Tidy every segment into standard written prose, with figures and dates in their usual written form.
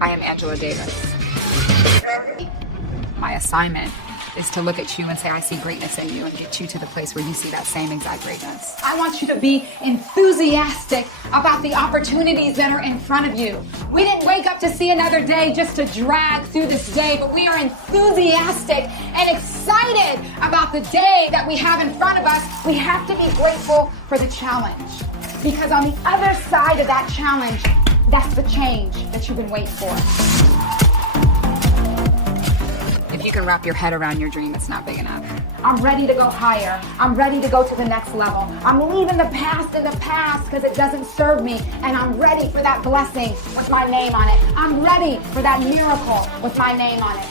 I am Angela Davis. My assignment is to look at you and say, I see greatness in you, and get you to the place where you see that same exact greatness. I want you to be enthusiastic about the opportunities that are in front of you. We didn't wake up to see another day just to drag through this day, but we are enthusiastic and excited about the day that we have in front of us. We have to be grateful for the challenge, because on the other side of that challenge, that's the change that you've been waiting for. If you can wrap your head around your dream, it's not big enough. I'm ready to go higher. I'm ready to go to the next level. I'm leaving the past in the past because it doesn't serve me. And I'm ready for that blessing with my name on it. I'm ready for that miracle with my name on it.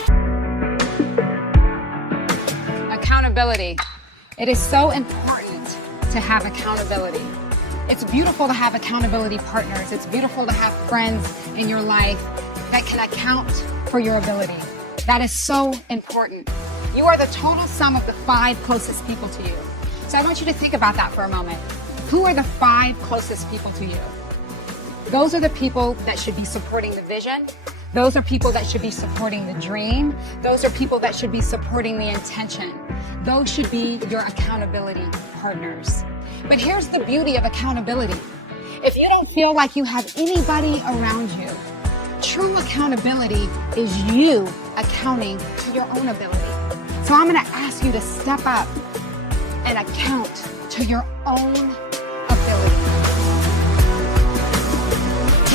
Accountability. It is so important to have accountability. It's beautiful to have accountability partners. It's beautiful to have friends in your life that can account for your ability. That is so important. You are the total sum of the 5 closest people to you. So I want you to think about that for a moment. Who are the 5 closest people to you? Those are the people that should be supporting the vision. Those are people that should be supporting the dream. Those are people that should be supporting the intention. Those should be your accountability partners. But here's the beauty of accountability. If you don't feel like you have anybody around you, true accountability is you accounting to your own ability. So I'm going to ask you to step up and account to your own ability.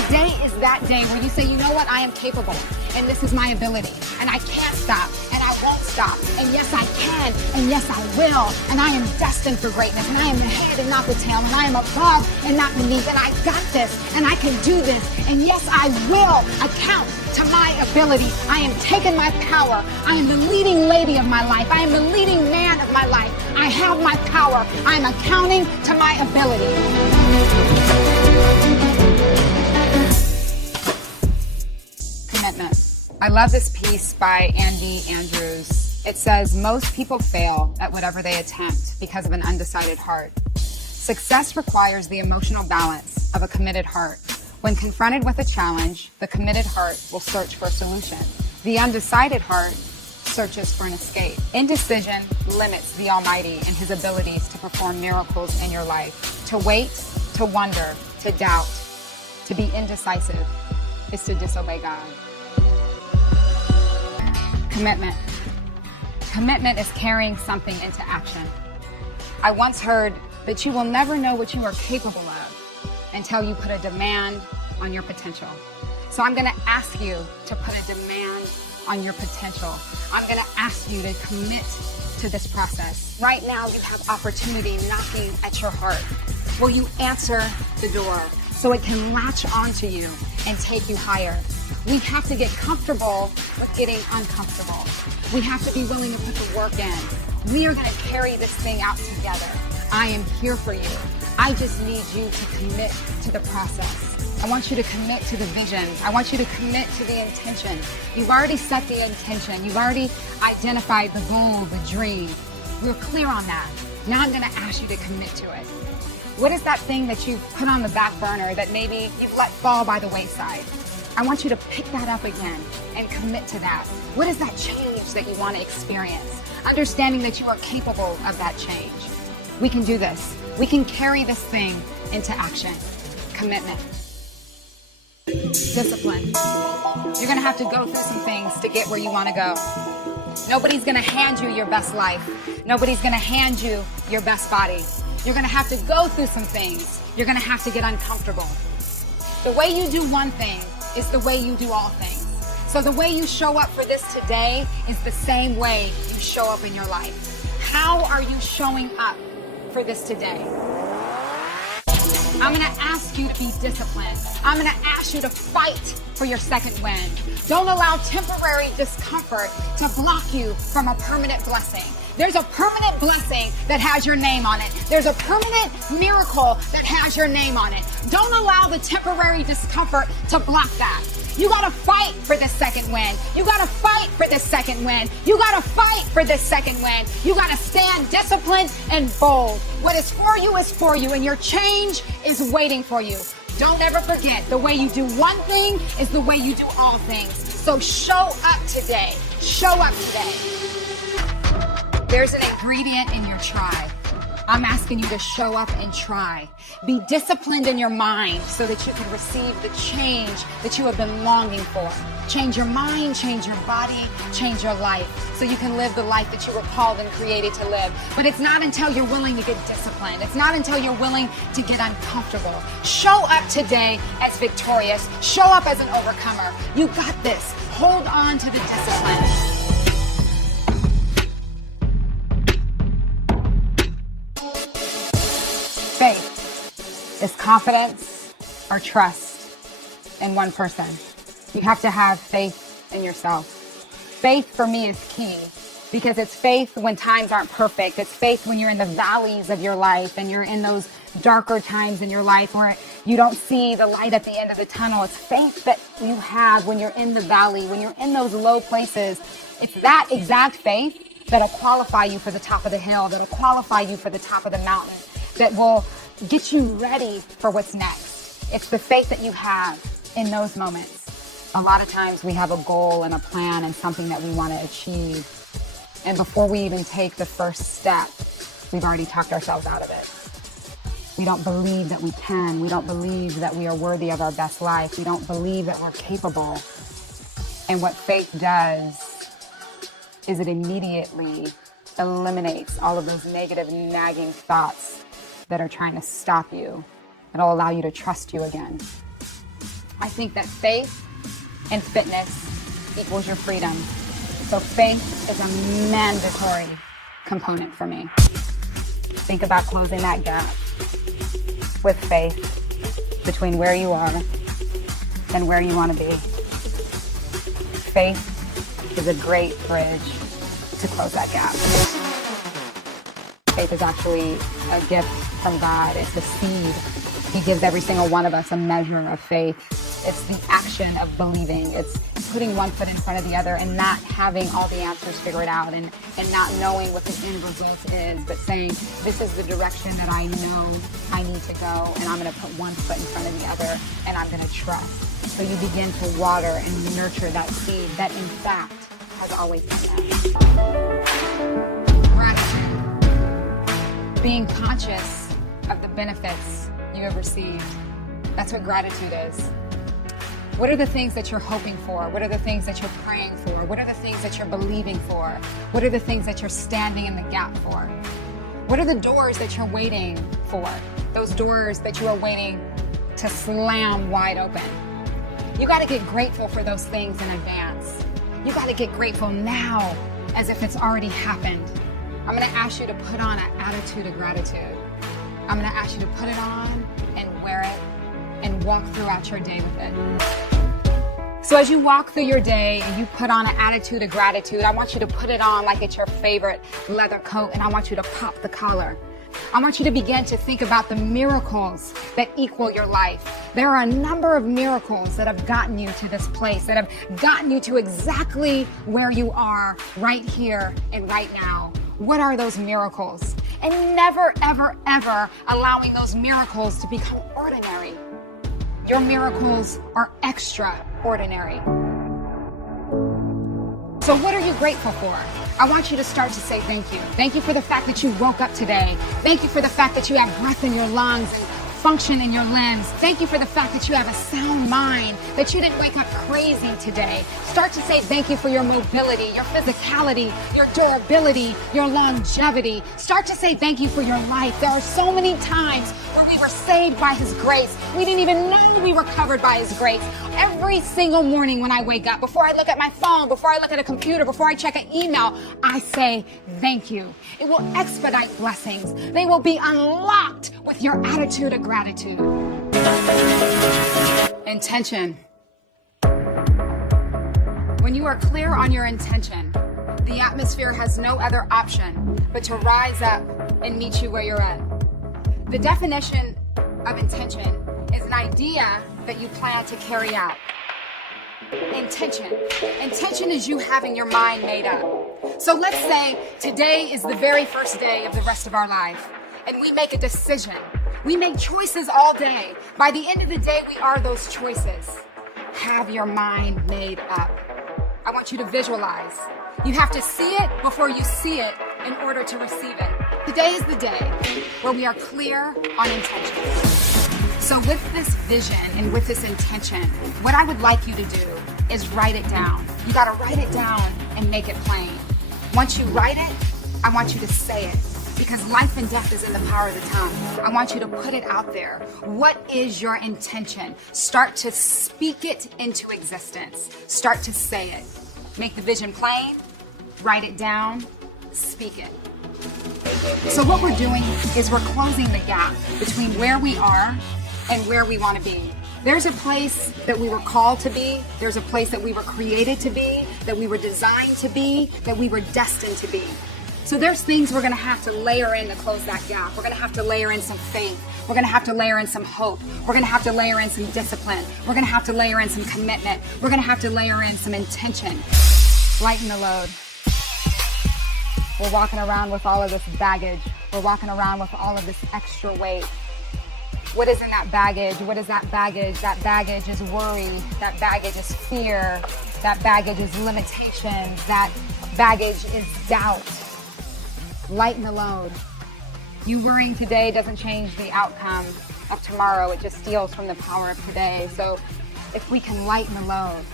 Today is that day where you say, you know what, I am capable, and this is my ability, and I can't stop, and I won't stop, and yes I can, and yes I will, and I am destined for greatness, and I am the head and not the tail, and I am above and not beneath, and I got this, and I can do this, and yes I will account to my ability. I am taking my power. I am the leading lady of my life. I am the leading man of my life. I have my power. I am accounting to my ability. Commitment. I love this piece by Andy Andrews. It says, most people fail at whatever they attempt because of an undecided heart. Success requires the emotional balance of a committed heart. When confronted with a challenge, the committed heart will search for a solution. The undecided heart searches for an escape. Indecision limits the Almighty and his abilities to perform miracles in your life. To wait, to wonder, to doubt, to be indecisive is to disobey God. Commitment. Commitment is carrying something into action. I once heard that you will never know what you are capable of until you put a demand on your potential. So I'm going to ask you to put a demand on your potential. I'm going to ask you to commit to this process. Right now you have opportunity knocking at your heart. Will you answer the door so it can latch onto you and take you higher? We have to get comfortable with getting uncomfortable. We have to be willing to put the work in. We are going to carry this thing out together. I am here for you. I just need you to commit to the process. I want you to commit to the vision. I want you to commit to the intention. You've already set the intention. You've already identified the goal, the dream. We're clear on that. Now I'm going to ask you to commit to it. What is that thing that you've put on the back burner that maybe you've let fall by the wayside? I want you to pick that up again and commit to that. What is that change that you want to experience? Understanding that you are capable of that change. We can do this. We can carry this thing into action. Commitment. Discipline. You're going to have to go through some things to get where you want to go. Nobody's going to hand you your best life. Nobody's going to hand you your best body. You're going to have to go through some things. You're going to have to get uncomfortable. The way you do one thing is the way you do all things. So the way you show up for this today is the same way you show up in your life. How are you showing up for this today? I'm going to ask you to be disciplined. I'm going to ask you to fight for your second win. Don't allow temporary discomfort to block you from a permanent blessing. There's a permanent blessing that has your name on it. There's a permanent miracle that has your name on it. Don't allow the temporary discomfort to block that. You gotta fight for this second win. You gotta fight for this second win. You gotta fight for this second win. You gotta stand disciplined and bold. What is for you, and your change is waiting for you. Don't ever forget, the way you do one thing is the way you do all things. So show up today. Show up today. There's an ingredient in your try. I'm asking you to show up and try. Be disciplined in your mind so that you can receive the change that you have been longing for. Change your mind, change your body, change your life so you can live the life that you were called and created to live. But it's not until you're willing to get disciplined. It's not until you're willing to get uncomfortable. Show up today as victorious. Show up as an overcomer. You got this. Hold on to the discipline. Faith is confidence or trust in one person. You have to have faith in yourself. Faith for me is key because it's faith when times aren't perfect. It's faith when you're in the valleys of your life and you're in those darker times in your life where you don't see the light at the end of the tunnel. It's faith that you have when you're in the valley, when you're in those low places. It's that exact faith that'll qualify you for the top of the hill, that'll qualify you for the top of the mountain, that will get you ready for what's next. It's the faith that you have in those moments. A lot of times we have a goal and a plan and something that we want to achieve. And before we even take the first step, we've already talked ourselves out of it. We don't believe that we can. We don't believe that we are worthy of our best life. We don't believe that we're capable. And what faith does is it immediately eliminates all of those negative, nagging thoughts that are trying to stop you. It'll allow you to trust you again. I think that faith and fitness equals your freedom. So faith is a mandatory component for me. Think about closing that gap with faith between where you are and where you want to be. Faith is a great bridge to close that gap. Faith is actually a gift from God. It's the seed. He gives every single one of us a measure of faith. It's the action of believing. It's putting one foot in front of the other and not having all the answers figured out and not knowing what the end result is, but saying, this is the direction that I know I need to go, and I'm going to put one foot in front of the other, and I'm going to trust. So you begin to water and nurture that seed that, in fact, has always been there. Gratitude. Being conscious of the benefits you have received. That's what gratitude is. What are the things that you're hoping for? What are the things that you're praying for? What are the things that you're believing for? What are the things that you're standing in the gap for? What are the doors that you're waiting for? Those doors that you are waiting to slam wide open. You got to get grateful for those things in advance. You got to get grateful now as if it's already happened. I'm going to ask you to put on an attitude of gratitude. I'm going to ask you to put it on and wear it and walk throughout your day with it. So as you walk through your day and you put on an attitude of gratitude, I want you to put it on like it's your favorite leather coat, and I want you to pop the collar. I want you to begin to think about the miracles that equal your life. There are a number of miracles that have gotten you to this place, that have gotten you to exactly where you are right here and right now. What are those miracles? And never, ever, ever allowing those miracles to become ordinary. Your miracles are extraordinary. So what are you grateful for? I want you to start to say thank you. Thank you for the fact that you woke up today. Thank you for the fact that you have breath in your lungs, function in your limbs. Thank you for the fact that you have a sound mind, that you didn't wake up crazy today. Start to say thank you for your mobility, your physicality, your durability, your longevity. Start to say thank you for your life. There are so many times where we were saved by His grace. We didn't even know we were covered by His grace. Every single morning when I wake up, before I look at my phone, before I look at a computer, before I check an email, I say thank you. It will expedite blessings. They will be unlocked with your attitude of gratitude. Intention. When you are clear on your intention, the atmosphere has no other option but to rise up and meet you where you're at. The definition of intention is an idea that you plan to carry out. Intention. Intention is you having your mind made up. So let's say today is the very first day of the rest of our life, and we make a decision We make choices all day. By the end of the day, we are those choices. Have your mind made up. I want you to visualize. You have to see it before you see it in order to receive it. Today is the day where we are clear on intention. So with this vision and with this intention, what I would like you to do is write it down. You got to write it down and make it plain. Once you write it, I want you to say it, because life and death is in the power of the tongue. I want you to put it out there. What is your intention? Start to speak it into existence. Start to say it. Make the vision plain, write it down, speak it. So what we're doing is we're closing the gap between where we are and where we want to be. There's a place that we were called to be. There's a place that we were created to be, that we were designed to be, that we were destined to be. So there's things we're going to have to layer in to close that gap. We're going to have to layer in some faith. We're going to have to layer in some hope. We're going to have to layer in some discipline. We're going to have to layer in some commitment. We're going to have to layer in some intention. Lighten the load. We're walking around with all of this baggage. We're walking around with all of this extra weight. What is in that baggage? What is that baggage? That baggage is worry. That baggage is fear. That baggage is limitations. That baggage is doubt. Lighten the load. You worrying today doesn't change the outcome of tomorrow. It just steals from the power of today. So if we can lighten the load,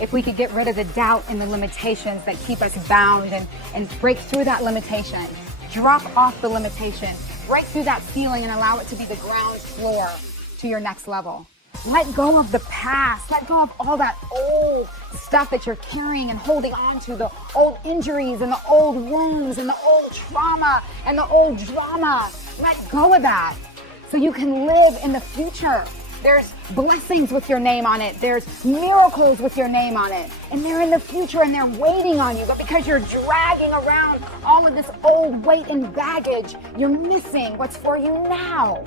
if we could get rid of the doubt and the limitations that keep us bound and break through that limitation, drop off the limitation, break through that ceiling and allow it to be the ground floor to your next level. Let go of the past. Let go of all that old stuff that you're carrying and holding on to, the old injuries and the old wounds and the old trauma and the old drama. Let go of that so you can live in the future. There's blessings with your name on it. There's miracles with your name on it. And they're in the future and they're waiting on you. But because you're dragging around all of this old weight and baggage, you're missing what's for you now.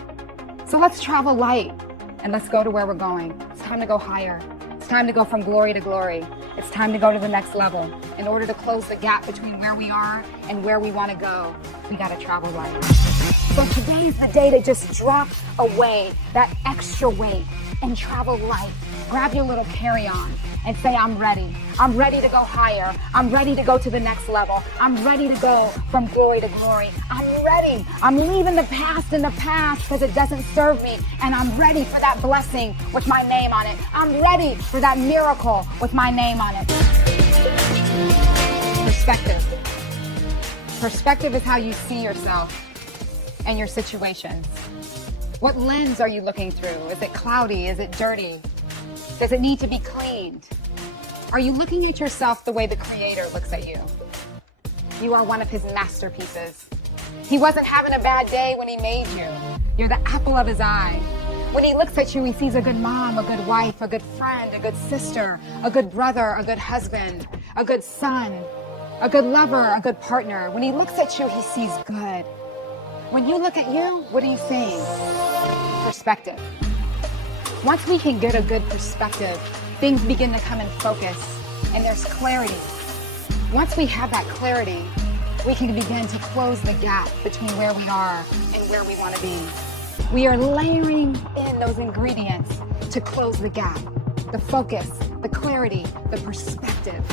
So let's travel light and let's go to where we're going. It's time to go higher. It's time to go from glory to glory. It's time to go to the next level. In order to close the gap between where we are and where we want to go, we got to travel light. So today is the day to just drop away that extra weight and travel light. Grab your little carry-on and say, I'm ready. I'm ready to go higher. I'm ready to go to the next level. I'm ready to go from glory to glory. I'm ready. I'm leaving the past in the past because it doesn't serve me. And I'm ready for that blessing with my name on it. I'm ready for that miracle with my name on it. Perspective. Perspective is how you see yourself and your situations. What lens are you looking through? Is it cloudy? Is it dirty? Does it need to be cleaned? Are you looking at yourself the way the Creator looks at you? You are one of His masterpieces. He wasn't having a bad day when He made you. You're the apple of His eye. When He looks at you, He sees a good mom, a good wife, a good friend, a good sister, a good brother, a good husband, a good son, a good lover, a good partner. When He looks at you, He sees good. When you look at you, what are you seeing? Perspective. Once we can get a good perspective, things begin to come in focus and there's clarity. Once we have that clarity, we can begin to close the gap between where we are and where we want to be. We are layering in those ingredients to close the gap. The focus, the clarity, the perspective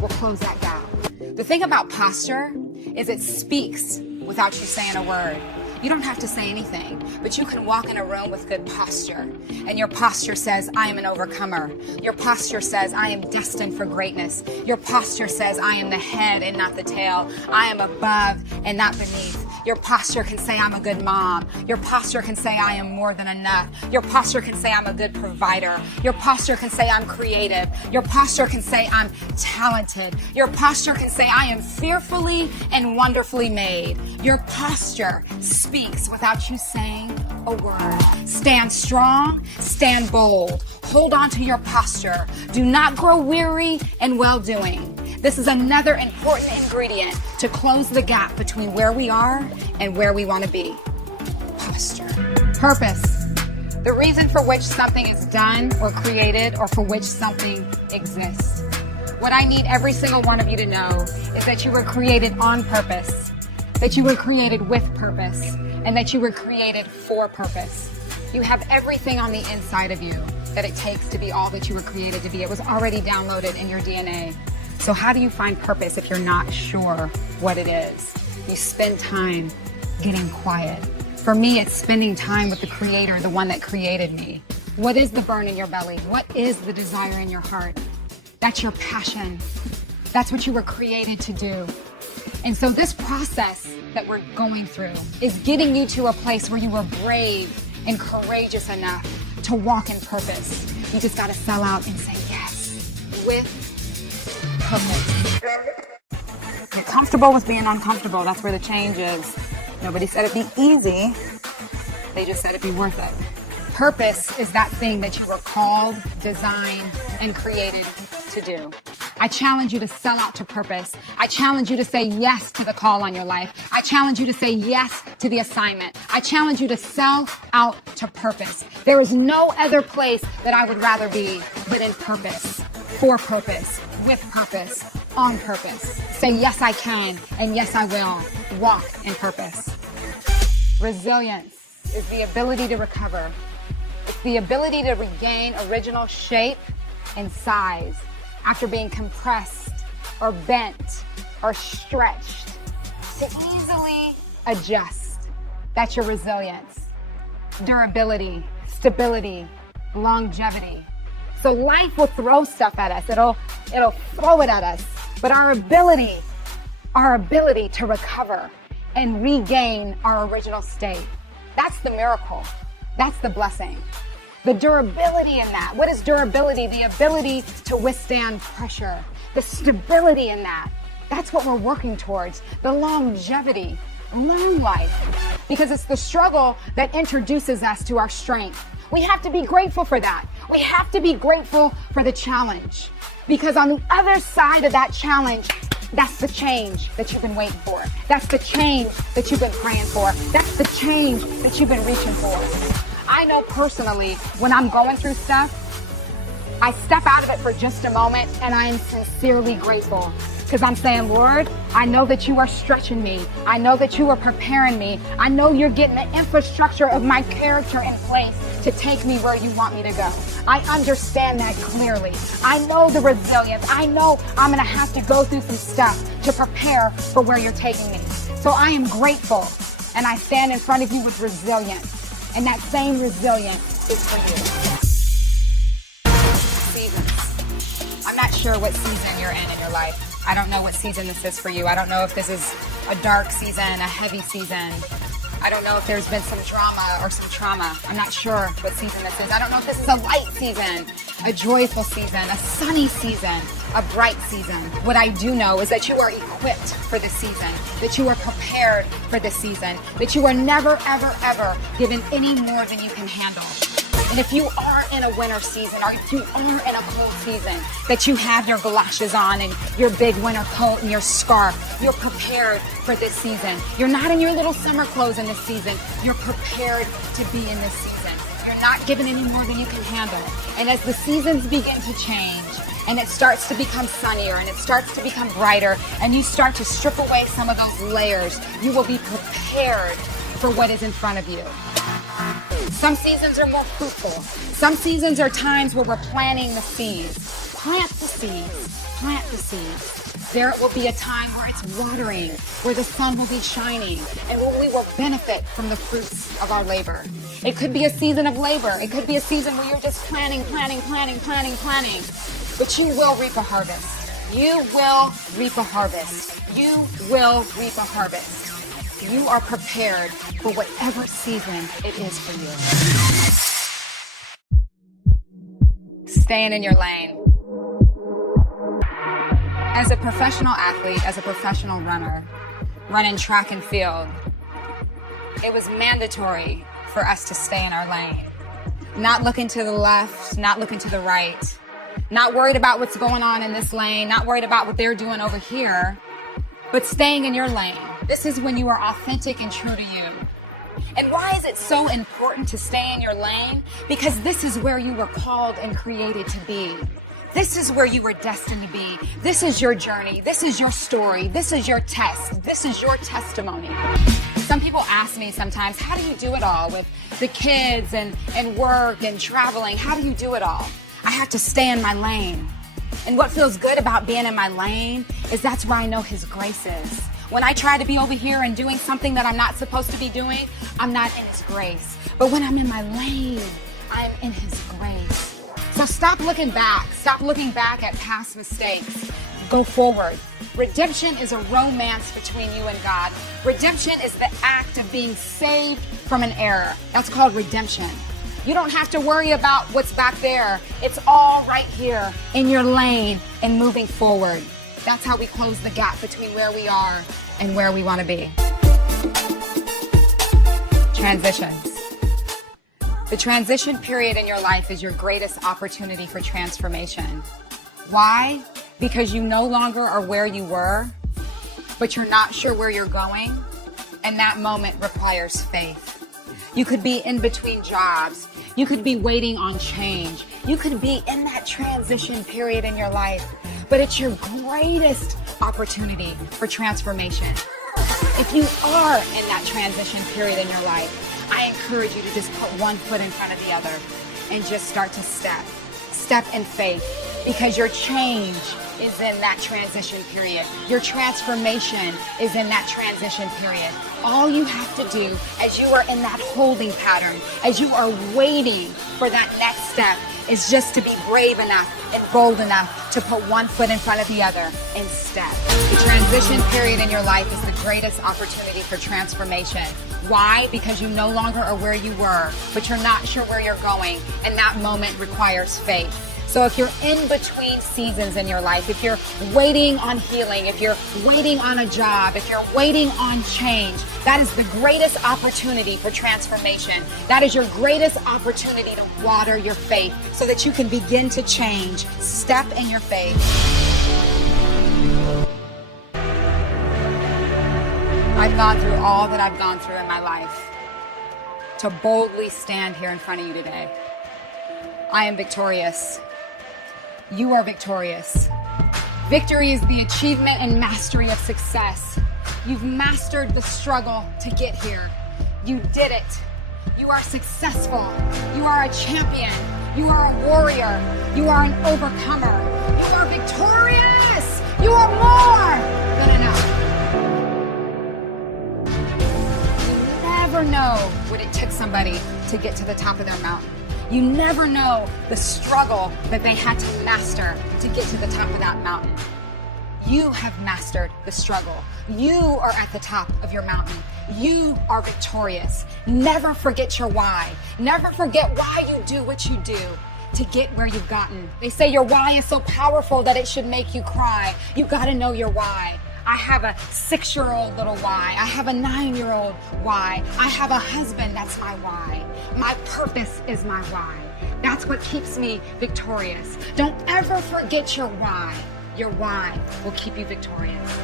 will close that gap. The thing about posture is it speaks without you saying a word. You don't have to say anything, but you can walk in a room with good posture. And your posture says, I am an overcomer. Your posture says, I am destined for greatness. Your posture says, I am the head and not the tail. I am above and not beneath. Your posture can say, I'm a good mom. Your posture can say, I am more than enough. Your posture can say, I'm a good provider. Your posture can say, I'm creative. Your posture can say, I'm talented. Your posture can say, I am fearfully and wonderfully made. Your posture speaks without you saying a word. Stand strong, stand bold. Hold on to your posture. Do not grow weary in well-doing. This is another important ingredient to close the gap between where we are and where we want to be. Posture. Purpose. The reason for which something is done or created or for which something exists. What I need every single one of you to know is that you were created on purpose, that you were created with purpose, and that you were created for purpose. You have everything on the inside of you that it takes to be all that you were created to be. It was already downloaded in your DNA. So how do you find purpose if you're not sure what it is? You spend time getting quiet. For me, it's spending time with the Creator, the one that created me. What is the burn in your belly? What is the desire in your heart? That's your passion. That's what you were created to do. And so this process that we're going through is getting you to a place where you are brave and courageous enough to walk in purpose. You just got to sell out and say yes with purpose. Get comfortable with being uncomfortable. That's where the change is. Nobody said it'd be easy. They just said it'd be worth it. Purpose is that thing that you were called, designed, and created to do. I challenge you to sell out to purpose. I challenge you to say yes to the call on your life. I challenge you to say yes to the assignment. I challenge you to sell out to purpose. There is no other place that I would rather be but in purpose, for purpose, with purpose, on purpose. Say yes, I can, and yes, I will walk in purpose. Resilience is the ability to recover. It's the ability to regain original shape and size after being compressed or bent or stretched, to easily adjust. That's your resilience. Durability, stability, longevity. So life will throw stuff at us. It'll throw it at us. But our ability to recover and regain our original state, that's the miracle. That's the blessing. The durability in that. What is durability? The ability to withstand pressure. The stability in that. That's what we're working towards. The longevity, long life. Because it's the struggle that introduces us to our strength. We have to be grateful for that. We have to be grateful for the challenge. Because on the other side of that challenge, that's the change that you've been waiting for. That's the change that you've been praying for. That's the change that you've been reaching for. I know personally, when I'm going through stuff, I step out of it for just a moment and I am sincerely grateful. Because I'm saying, Lord, I know that you are stretching me. I know that you are preparing me. I know you're getting the infrastructure of my character in place to take me where you want me to go. I understand that clearly. I know the resilience. I know I'm going to have to go through some stuff to prepare for where you're taking me. So I am grateful, and I stand in front of you with resilience. And that same resilience is for you. Seasons. I'm not sure what season you're in your life. I don't know what season this is for you. I don't know if this is a dark season, a heavy season. I don't know if there's been some drama or some trauma. I'm not sure what season this is. I don't know if this is a light season, a joyful season, a sunny season, a bright season. What I do know is that you are equipped for this season, that you are prepared for this season, that you are never, ever, ever given any more than you can handle. And if you are in a winter season, or if you are in a cold season, that you have your galoshes on and your big winter coat and your scarf, you're prepared for this season. You're not in your little summer clothes in this season. You're prepared to be in this season. You're not given any more than you can handle. And as the seasons begin to change, and it starts to become sunnier, and it starts to become brighter, and you start to strip away some of those layers, you will be prepared for what is in front of you. Some seasons are more fruitful. Some seasons are times where we're planting the seeds. Plant the seeds. Plant the seeds. There will be a time where it's watering, where the sun will be shining, and where we will benefit from the fruits of our labor. It could be a season of labor. It could be a season where you're just planting. But you will reap a harvest. You will reap a harvest. You will reap a harvest. You are prepared for whatever season it is for you. Staying in your lane. As a professional athlete, as a professional runner, running track and field, it was mandatory for us to stay in our lane. Not looking to the left, not looking to the right, not worried about what's going on in this lane, not worried about what they're doing over here, but staying in your lane. This is when you are authentic and true to you. And why is it so important to stay in your lane? Because this is where you were called and created to be. This is where you were destined to be. This is your journey. This is your story. This is your test. This is your testimony. Some people ask me sometimes, how do you do it all with the kids and work and traveling? How do you do it all? I have to stay in my lane. And what feels good about being in my lane is that's where I know His grace is. When I try to be over here and doing something that I'm not supposed to be doing, I'm not in His grace. But when I'm in my lane, I'm in His grace. So stop looking back. Stop looking back at past mistakes. Go forward. Redemption is a romance between you and God. Redemption is the act of being saved from an error. That's called redemption. You don't have to worry about what's back there. It's all right here in your lane and moving forward. That's how we close the gap between where we are and where we want to be. Transitions. The transition period in your life is your greatest opportunity for transformation. Why? Because you no longer are where you were, but you're not sure where you're going, and that moment requires faith. You could be in between jobs. You could be waiting on change. You could be in that transition period in your life, but it's your greatest opportunity for transformation. If you are in that transition period in your life, I encourage you to just put one foot in front of the other and just start to step in faith, because your change is in that transition period. Your transformation is in that transition period. All you have to do as you are in that holding pattern, as you are waiting for that next step, is just to be brave enough and bold enough to put one foot in front of the other and step. The transition period in your life is the greatest opportunity for transformation. Why? Because you no longer are where you were, but you're not sure where you're going, and that moment requires faith. So if you're in between seasons in your life, if you're waiting on healing, if you're waiting on a job, if you're waiting on change, that is the greatest opportunity for transformation. That is your greatest opportunity to water your faith so that you can begin to change. Step in your faith. I've gone through all that I've gone through in my life to boldly stand here in front of you today. I am victorious. You are victorious. Victory is the achievement and mastery of success. You've mastered the struggle to get here. You did it. You are successful. You are a champion. You are a warrior. You are an overcomer. You are victorious. You are more than enough. You never know what it took somebody to get to the top of their mountain. You never know the struggle that they had to master to get to the top of that mountain. You have mastered the struggle. You are at the top of your mountain. You are victorious. Never forget your why. Never forget why you do what you do to get where you've gotten. They say your why is so powerful that it should make you cry. You gotta know your why. I have a 6-year-old little why. I have a 9-year-old why. I have a husband, that's my why. My purpose is my why. That's what keeps me victorious. Don't ever forget your why. Your why will keep you victorious.